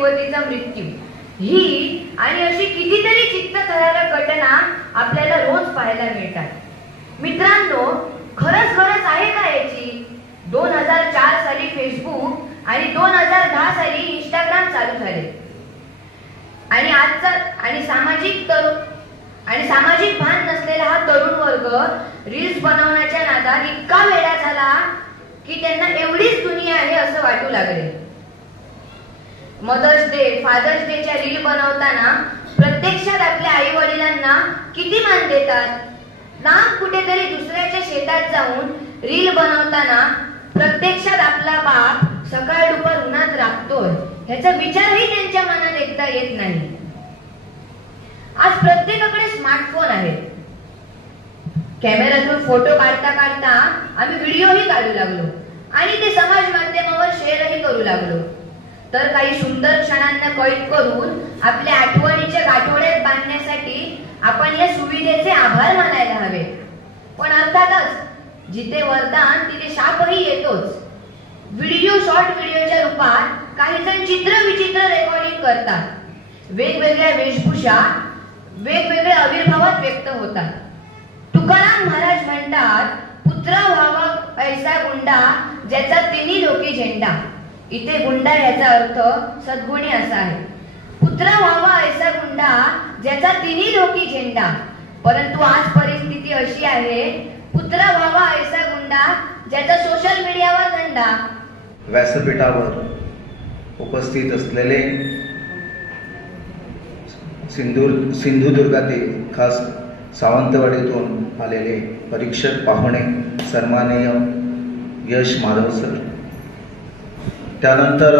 युवतीचा मृत्यू, ही आणि अशी कितीतरी चित्तथरारक घटना आपल्याला रोज पाहायला मिळतात. मित्रांनो, खरंच आहे का याची? 2004 साली फेसबुक आणि 2010 साली इंस्टाग्राम चालू झाले आणि आजचा आणि सामाजिक भान नसलेला हा तरुण वर्ग रील्स बनवण्याच्या नादात इतका वेडा झाला की त्यांना एवढीच दुनिया आहे असं वाटू लागले. मदर्स डे, फादर्स डेच्या रील बनवताना प्रत्यक्षात आपल्या आई वडिलांना किती मान देतात. लांब कुठेतरी दुसऱ्याच्या शेतात जाऊन रील बनवताना प्रत्यक्षात आपला बाप सकाळ दुपार उन्हात राबतोय ह्याचा विचारही त्यांच्या मनात एकदा येत नाही. आज प्रत्येकाकडे स्मार्टफोन आहे. कॅमेऱ्यातून फोटो काढता काढता आम्ही व्हिडिओही काढू लागलो आणि ते समाज माध्यमावर शेअरही करू लागलो. तर काही सुंदर क्षणांना कैद करून आपल्या आठवणीच्या गाठोड्यात बांधण्यासाठी आपण या सुविधेचे आभार मानायला हवे. पण अर्थातच जिथे वरदान तिथे शापही येतोच. शॉर्ट व्हिडिओच्या रूपात काही जण चित्र विचित्र रेकॉर्डिंग करतात. वेगवेगळ्या वेशभूषा वेगवेगळ्या आविर्भावात व्यक्त होतात. तुकाराम महाराज म्हणतात, पुत्र व्हावा ऐसा गुंडा ज्याचा तिन्ही लोकी झेंडा. इथे गुंडा याचा अर्थ सद्गुणी असा आहे. पुत्र व्हावा ऐसा गुंडा ज्याचा तिन्ही लोकी झेंडा. परंतु आज परिस्थिती अशी आहे, पुत्र व्हावा ऐसा गुंडा ज्याचा सोशल मीडियावर झेंडा. व्यासपीठावर उपस्थित असलेले सिंधुदुर्गातील खास सावंतवाडीतून आलेले परीक्षक पाहुणे, सन्माननीय यश माधव सर, त्यानंतर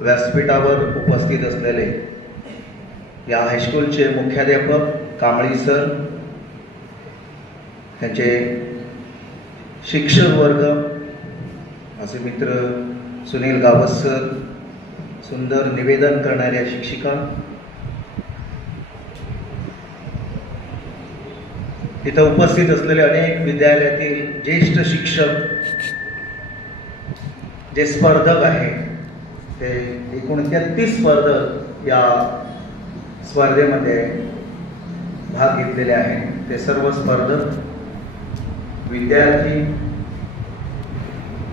व्यासपीठावर उपस्थित असलेले या हायस्कूलचे मुख्याध्यापक कांबळी सर, त्यांचे शिक्षक वर्ग, असे मित्र सुनील गावस सर, सुंदर निवेदन करणाऱ्या शिक्षिका, इथं उपस्थित असलेले अनेक विद्यालयातील ज्येष्ठ शिक्षक, जे स्पर्धक आहेत, ते एकूण 33 स्पर्धक या स्पर्धेमध्ये भाग घेतलेले आहेत. ते सर्व स्पर्धक, विद्यार्थी,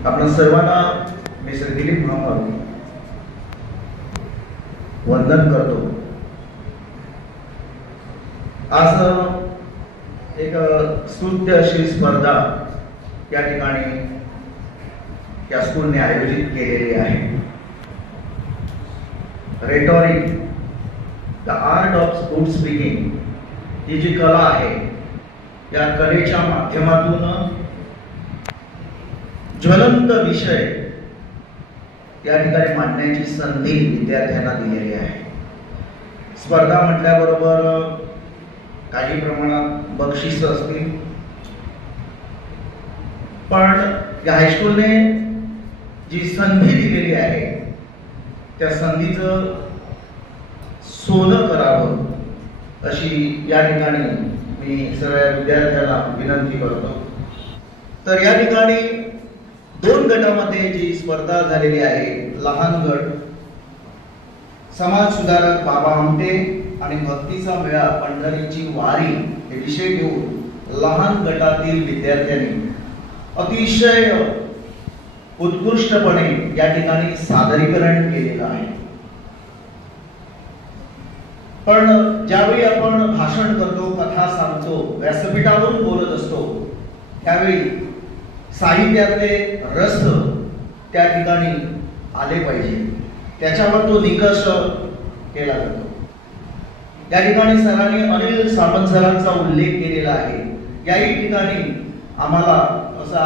आपण सर्वांना मी श्री दिलीप म्हणून वंदन करतो. आज एक स्तुत्य अशी स्पर्धा या ठिकाणी या स्कूलने आयोजित केलेली आहे. Rhetoric, the art of good speaking, ही जी कला आहे, या कलेच्या माध्यमातून ज्वलंत विषय या ठिकाणी मांडण्याची संधी विद्यार्थ्यांना दिलेली आहे. स्पर्धा म्हटल्याबरोबर काही प्रमाणात बक्षीस असतील, पण या हायस्कूलने जी संधी दिलेली आहे त्या संधीचं सोनं करावं अशी या ठिकाणी मी सर्व विद्यार्थ्यांना विनंती करतो. तर या ठिकाणी 2 गटामध्ये जी स्पर्धा झालेली आहे, लहान गट, समाज सुधारक बाबा आमटे आणि भक्तीचा मेळा पंढरीची वारी हे विषय घेऊन लहान गटातील विद्यार्थ्यांनी अतिशय उत्कृष्टपणे या ठिकाणी सादरीकरण केलेलं आहे. पण ज्यावेळी आपण भाषण करतो, कथा सांगतो, व्यासपीठावरून बोलत असतो, त्यावेळी साहित्यातले रस त्या ठिकाणी आले पाहिजे, त्याच्यावर तो निकष केला जातो. या ठिकाणी सरांनी अनिल सामंत सरांचा उल्लेख केलेला आहे. याही ठिकाणी आम्हाला असा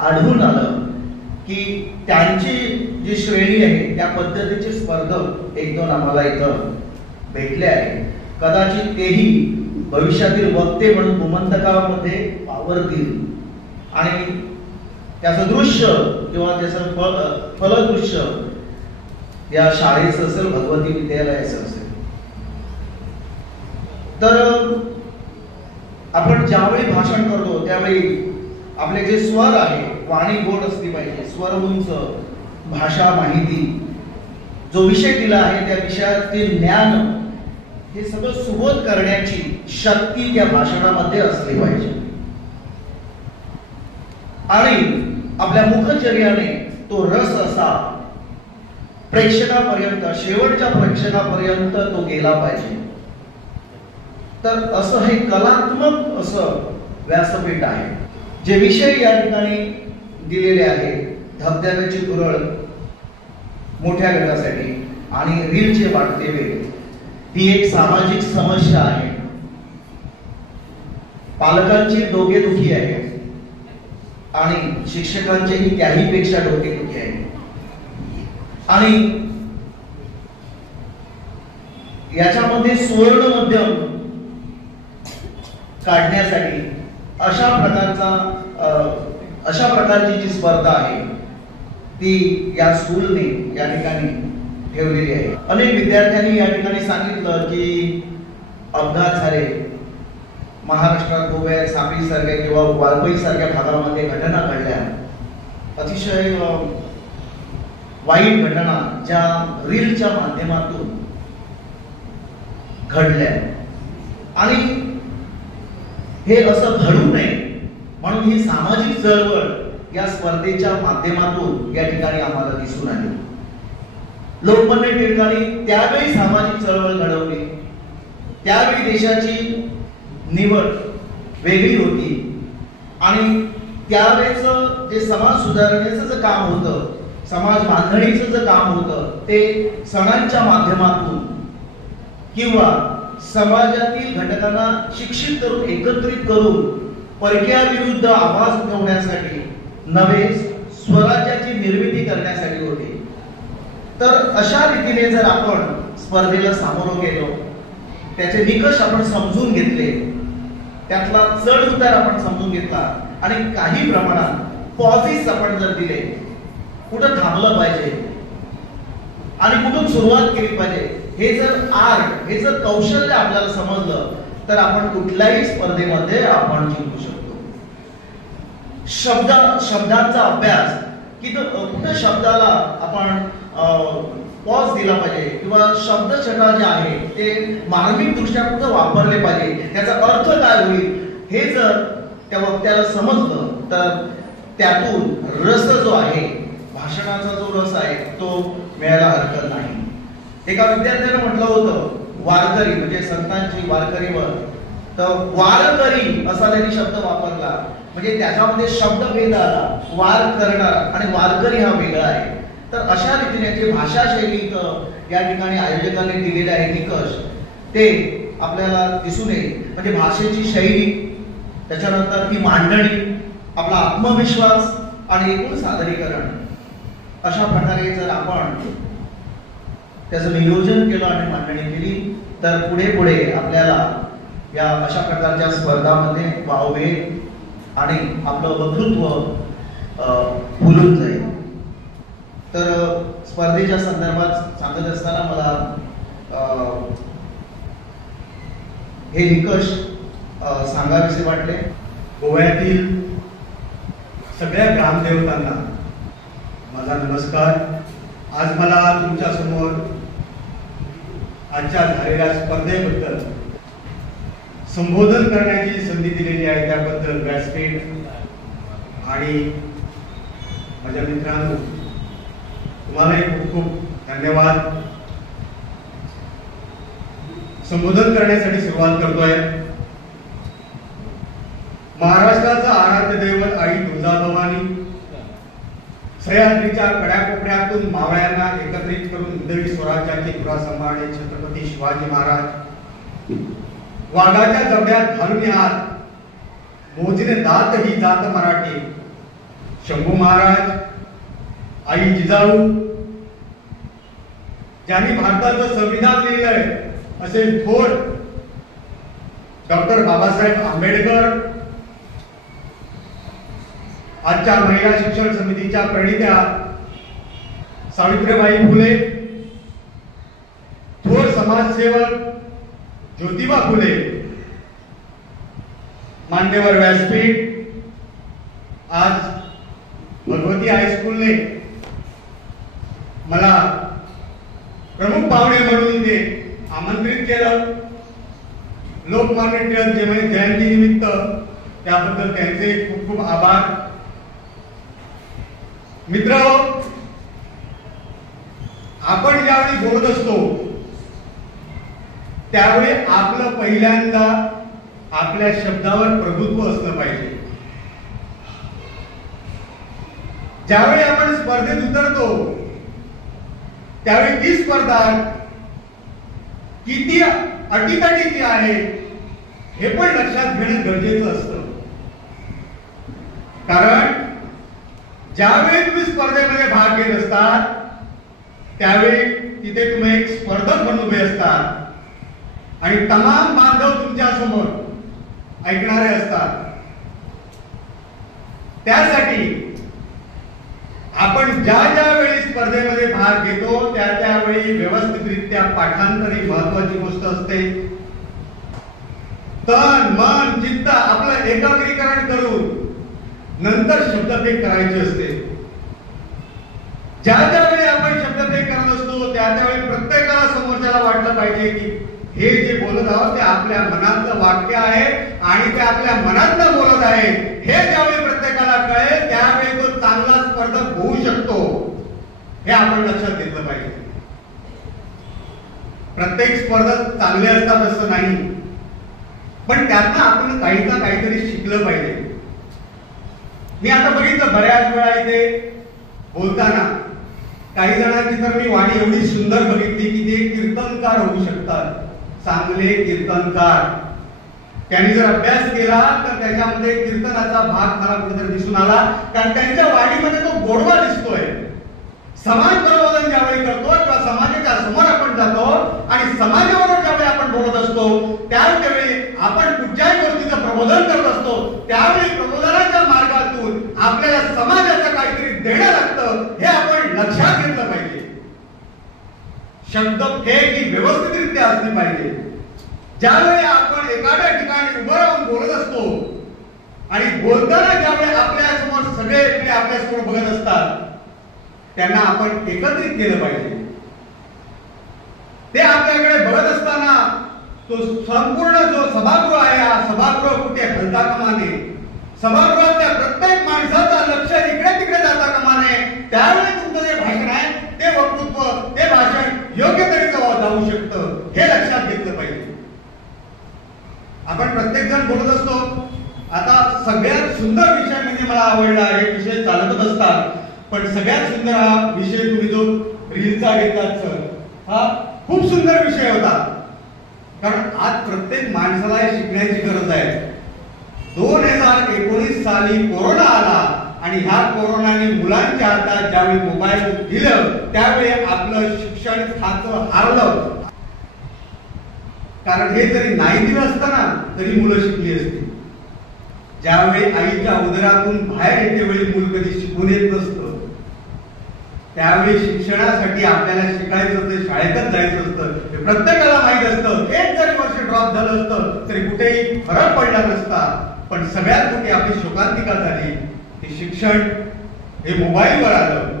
आढळून आलं की त्यांची जी श्रेणी आहे त्या पद्धतीचे स्पर्धक 1-2 आम्हाला इथं भेटले आहे. कदाचित तेही भविष्यातील वक्ते म्हणून भूमंतकामध्ये वावरतील आणि त्याचं दृश्य किंवा त्याचं फलदृश्य या शाळेचं असेल, भगवती विद्यालयाचं असेल. तर आपण ज्यावेळी भाषण करतो त्यावेळी आपले जे स्वर आहे, वाणी गोड असली पाहिजे, स्वर उंच, भाषा माहिती जो विषय दिला आहे त्या विषयातील ज्ञान हे सगळं सुबोध करण्याची शक्ती त्या भाषणामध्ये असली पाहिजे. आणि आपल्या मुखचर्याने तो रस असा प्रेक्षकापर्यंत, शेवटच्या प्रेक्षकापर्यंत तो गेला पाहिजे. तर असं हे कलात्मक असं व्यासपीठ आहे. जे विषय या ठिकाणी दिलेले आहे, धबधब्याची कुरळ मोठ्या गटासाठी आणि रीलचे वाढते वेग, ही एक सामाजिक समस्या आहे. पालकांची डोकेदुखी आहे आणि शिक्षकांचेही त्याही पेक्षा डोकेदुखी आहे. आणि याच्यामध्ये सुवर्ण मध्यम काढण्यासाठी अशा प्रकारची जी स्पर्धा आहे ती या स्कूलने या ठिकाणी ठेवलेली आहे. अनेक विद्यार्थ्यांनी या ठिकाणी सांगितलं की अपघात झाले, महाराष्ट्रात गोव्यात सापी सारख्या किंवा वाळपई सारख्या भागामध्ये घटना घडल्या, अतिशय वाईट घटना ज्या रीलच्या माध्यमातून घडल्या. आणि हे असं घडू नये म्हणून ही सामाजिक चळवळ या स्पर्धेच्या माध्यमातून या ठिकाणी आम्हाला दिसून आली. लोकमान्य टिळकांनी त्यावेळी सामाजिक चळवळ घडवली, त्यावेळी देशाची निवड वेगळी होती आणि त्यावेळेच जे समाज सुधारणेचं जे काम होतं, समाज बांधणीचं जे काम होतं, ते सणांच्या माध्यमातून किंवा समाजातील घटकांना शिक्षित करून, एकत्रित करून परक्याविरुद्ध आवाज उठवण्यासाठी, नवे स्वराज्याची निर्मिती करण्यासाठी होते. तर अशा रीतीने जर आपण स्पर्धेला सामोरं गेलो, त्याचे निकष आपण समजून घेतले, त्यातला चढ उतार आपण समजून घेतला आणि काही प्रमाणात पॉझिस आपण जर दिले, कुठं थांबलं पाहिजे आणि कुठून सुरुवात केली पाहिजे, हे जर आर्ट, हे जर कौशल्य आपल्याला समजलं तर आपण कुठल्याही स्पर्धेमध्ये आपण जिंकू शकतो. शब्दांचा अभ्यास की कुठे शब्दाला आपण पॉज दिला पाहिजे किंवा शब्दछटा जे आहे ते मानविक दृष्ट्या कुठं वापरले पाहिजे, त्याचा अर्थ काय होईल, हे जर त्या वक्त्याला समजलं तर त्यातून रस जो आहे, भाषणाचा जो रस आहे तो मिळायला हरकत नाही. एका विद्यार्थ्याने म्हटलं होतं वारकरी म्हणजे संतांची वारकरीवर, तर वारकरी असा त्यांनी शब्द वापरला, म्हणजे त्याच्यामध्ये शब्दभेद आला, वार करणारा आणि वारकरी हा वेगळा आहे. तर अशा रीतीने जे भाषा शैली या ठिकाणी आयोजकांनी दिलेले आहे निकष, ते आपल्याला दिसून येईल. म्हणजे भाषेची शैली, त्याच्यानंतर ती मांडणी, आपला आत्मविश्वास आणि एकूण सादरीकरण, अशा प्रकारे जर आपण त्याचं नियोजन केलं आणि मांडणी केली तर पुढे पुढे आपल्याला या अशा प्रकारच्या स्पर्धामध्ये वाववे आणि आपलं वक्तृत्व फुलून जाईल. तर स्पर्धेच्या संदर्भात सांगत असताना मला हे निकष सांगावेसे वाटले. गोव्यातील सगळ्या ग्रामदेवतांना माझा नमस्कार. आज मला तुमच्या समोर आजच्या झालेल्या स्पर्धेबद्दल संबोधन करण्याची संधी दिलेली आहे, त्याबद्दल व्यासपीठ आणि माझ्या मित्रांनो तुम्हालाही खूप खूप धन्यवाद. संबोधन करण्यासाठी सुरुवात करतोय. महाराष्ट्राचं आराध्य दैवत आई तुळजाभवानी सह्याद्रीच्या कड्याकोपऱ्यातून मावळ्यांना एकत्रित करून हिंदवी स्वराज्याची धुरा सांभाळणे छत्रपती शिवाजी महाराज, वाघाच्या जबड्यात घालून हात मोजणे दात ही जात मराठी, शंभू महाराज, आई जिजाऊ, ज्यांनी भारताचं संविधान लिहिलंय असे थोर डॉक्टर बाबासाहेब आंबेडकर, आजच्या महिला शिक्षण समितीच्या प्रणित्या सावित्रीबाई फुले, थोर समाजसेवक ज्योतिबा फुले, मान्यवर व्यासपीठ, आज भगवती हायस्कूलने मला प्रमुख पाहुणे म्हणून इथे आमंत्रित केलं. लोकमान्य टिळक जयंती निमित्त त्याबद्दल त्यांचे खूप खूप आभार. मित्र, आपण ज्यावेळी बोलत असतो त्यावेळी आपलं पहिल्यांदा आपल्या शब्दावर प्रभुत्व असलं पाहिजे. ज्यावेळी आपण स्पर्धेत उतरतो त्यावेळी ती स्पर्धा किती अटीतटीची आहे हे पण लक्षात घेणं गरजेचं असतं. कारण ज्यावेळी तुम्ही स्पर्धेमध्ये भाग घेत असतात त्यावेळी तिथे तुम्ही एक स्पर्धक म्हणून उभे असतात आणि तमाम बांधव तुमच्या समोर ऐकणारे असतात. त्यासाठी आपण ज्या ज्या वेळी स्पर्धेमध्ये भाग घेतो त्या त्यावेळी व्यवस्थितरित्या पाठांतर ही महत्वाची गोष्ट असते. तन मन चित्त आपलं एकाग्रीकरण करून नंतर शब्दफेक करायची असते. ज्या ज्यावेळी आपण शब्दफेक करत असतो त्या त्यावेळी प्रत्येकाला समोरच्याला वाटलं पाहिजे की हे जे बोलत आहोत ते आपल्या मनातलं वाक्य आहे आणि ते आपल्या मनातलं बोलत आहे. हे ज्यावेळी प्रत्येकाला कळेल त्यावेळी तो चांगला स्पर्धक होऊ शकतो हे आपण लक्षात घेतलं पाहिजे. प्रत्येक स्पर्धक चांगले असतात असं नाही, पण त्यांना आपण काही ना काहीतरी शिकलं पाहिजे. मी आता बघितलं बऱ्याच वेळा इथे बोलताना काही जणांची तर मी वाणी एवढी सुंदर बघितली की ते कीर्तनकार होऊ शकतात. चांगले कीर्तनकार, त्यांनी जर अभ्यास केला तर त्याच्यामध्ये कीर्तनाचा भाग मला कुठेतरी दिसून आला. कारण त्यांच्या वाणीमध्ये तो गोडवा दिसतोय. समाज प्रबोधन ज्यावेळी करतो किंवा समाजाच्या समोर आपण जातो आणि समाजाबरोबर ज्यावेळी आपण बोलत असतो त्यावेळी आपण कुठल्याही गोष्टीचं प्रबोधन करत असतो त्यावेळी प्रबोधनाच्या मार्गातून आपल्याला समाजाचं काहीतरी देणं लागतं हे आपण लक्षात घेतलं पाहिजे. शब्दफेक ही व्यवस्थितरित्या असली पाहिजे. ज्यावेळी आपण एखाद्या ठिकाणी उभं राहून बोलत असतो आणि बोलताना ज्यावेळी आपल्या समोर सगळे आपल्या समोर बघत असतात त्यांना आपण एकत्रित केलं पाहिजे. ते आपल्याकडे बघत असताना तो संपूर्ण जो सभागृह आहे हा सभागृह कुठे हलता कामा नये. सभागृहातल्या प्रत्येक माणसाचं लक्ष इकडे तिकडे जाता कामा नये. त्यावेळी तुमचं जे भाषण आहे ते वक्तृत्व ते भाषण योग्य तऱ्हेचं जाऊ शकतं हे लक्षात घेतलं पाहिजे. आपण प्रत्येक जण बोलत असतो. आता सगळ्यात सुंदर विषय म्हणजे मला आवडला, हे विषय चालतच असतात पण सगळ्यात सुंदर हा विषय तुम्ही जो रीलचा घेतलात सर, हा खूप सुंदर विषय होता. कारण आज प्रत्येक माणसाला हे शिकण्याची गरज आहे. 2019 साली कोरोना आला आणि ह्या कोरोनाने मुलांच्या हातात ज्यावेळी मोबाईल दिलं त्यावेळी आपलं शिक्षण खातं हारलं. कारण हे जरी नाही दिलं असतं ना तरी मुलं शिकली असती. ज्यावेळी आईच्या उदरातून बाहेर येते वेळी मूल कधी शिकून येत नसतं. त्यावेळी शिक्षणासाठी आपल्याला शिकायचं असतं, शाळेतच जायचं असतं, हे प्रत्येकाला माहित असतं. एक जरी वर्ष ड्रॉप झालं असतं तरी कुठेही फरक पडला नसता. पण सगळ्यात मोठी आपली शोकांतिका झाली की शिक्षण हे मोबाईलवर आलं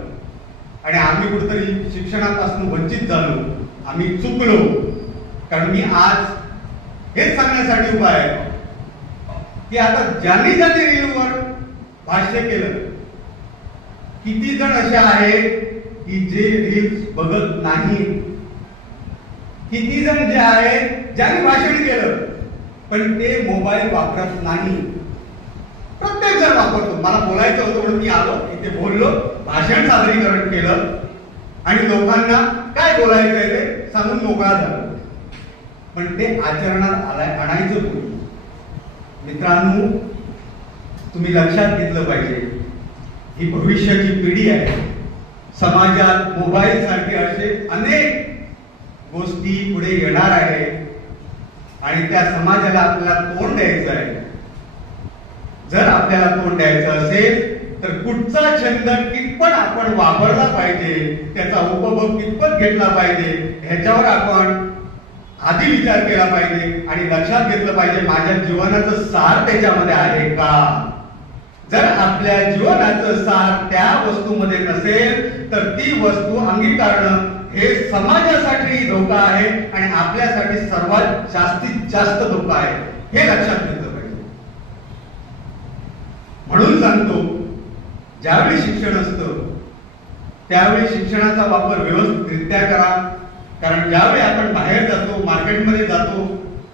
आणि आम्ही कुठेतरी शिक्षणापासून वंचित झालो, आम्ही चुकलो. कारण मी आज हेच सांगण्यासाठी उभा आहे की आता ज्यांनी रीलवर भाष्य केलं, किती जण असे आहेत की जे रील्स बघत नाही, किती जण जे आहेत ज्यांनी भाषण केलं पण ते मोबाईल वापरत नाही. प्रत्येक जण वापरतो. मला बोलायचं होतं म्हणून मी आलो इथे, बोललो, भाषण सादरीकरण केलं आणि लोकांना काय बोलायचंय ते सांगून मोकळा झाला. पण ते आचरणात आणायचं कोणी? मित्रांनो, तुम्ही लक्षात घेतलं पाहिजे ही भविष्याची पिढी आहे. समाजात मोबाईल सारखे असे अनेक गोष्टी पुढे येणार आहेत आणि त्या समाजाला आपल्याला तोंड द्यायचं आहे. जर आपल्याला तोंड द्यायचं असेल तर कुठचा छंद कितपत आपण वापरला पाहिजे, त्याचा उपभोग कितपत घेतला पाहिजे ह्याच्यावर आपण आधी विचार केला पाहिजे आणि लक्षात घेतलं पाहिजे माझ्या जीवनाचं सार त्याच्यामध्ये आहे का. जर आपल्या जीवनाचं सार त्या वस्तूमध्ये नसेल तर ती वस्तू अंगीकारणं हे समाजासाठी धोका आहे आणि आपल्यासाठी सर्वात जास्तीत जास्त धोका आहे, हे लक्षात घेतलं पाहिजे. म्हणून सांगतो, ज्यावेळी शिक्षण असतं त्यावेळी शिक्षणाचा वापर व्यवस्थितरित्या करा. कारण ज्यावेळी आपण बाहेर जातो, मार्केटमध्ये जातो,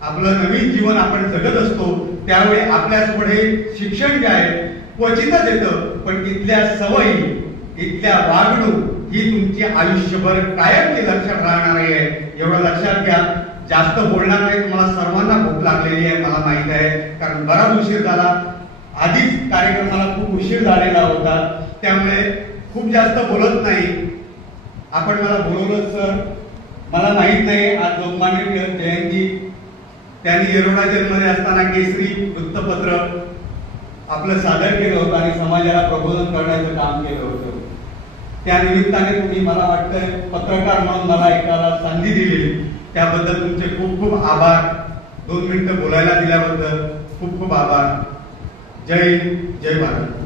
आपलं नवीन जीवन आपण जगत असतो, त्यावेळी आपल्यासमोर हे शिक्षण जे आहे क्वचितच येतं, पण इथल्या सवयी, इथल्या वागणूक ही तुमची आयुष्यभर कायम ती लक्षात राहणार आहे, एवढं लक्षात घ्या. जास्त बोलणार नाही, तुम्हाला सर्वांना भूक लागलेली आहे मला माहित आहे, कारण बराच उशीर झाला. आधीच कार्यक्रमाला खूप उशीर झालेला होता, त्यामुळे खूप जास्त बोलत नाही. आपण मला बोलवलं सर, मला माहित नाही आज लोकमान्य जयंती, त्यांनी येरोडा जेलमध्ये असताना केसरी वृत्तपत्र आपलं सादर केलं होतं आणि समाजाला प्रबोधन करण्याचं काम केलं होतं. त्या निमित्ताने तुम्ही मला वाटतंय पत्रकार म्हणून मला एकाला संधी दिली, त्याबद्दल तुमचे खूप खूप आभार. 2 मिनिटं बोलायला दिल्याबद्दल खूप खूप आभार. जय हिंद, जय भारत.